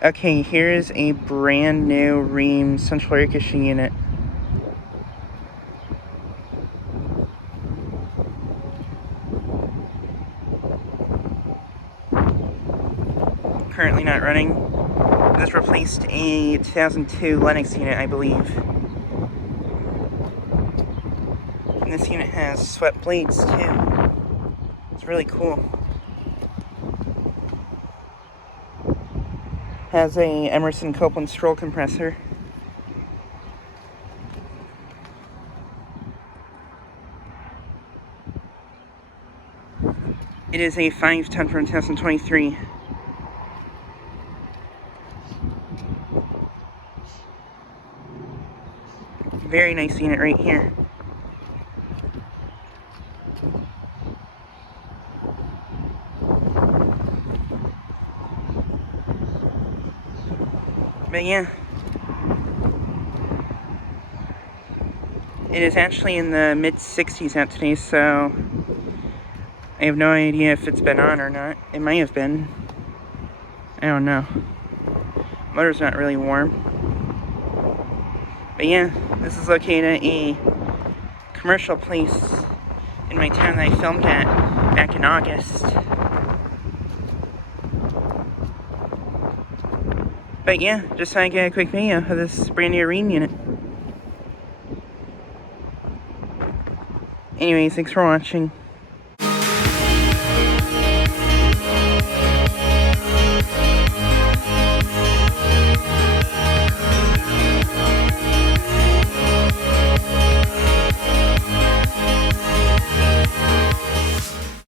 Okay, here's a brand new Rheem central air conditioning unit. Currently not running. This replaced a 2002 Lennox unit, I believe. And this unit has swept blades too. It's really cool. Has a Emerson Copeland Stroll compressor. It is a 5-ton from 2023. Very nice unit right here. But yeah, it is actually in the mid-60s out today, so I have no idea if it's been on or not. It might have been. I don't know. Motor's not really warm. But yeah, this is located at a commercial place in my town that I filmed at back in August. But yeah, just thought I'd get a quick video of this brand new Rheem unit. Anyways, thanks for watching.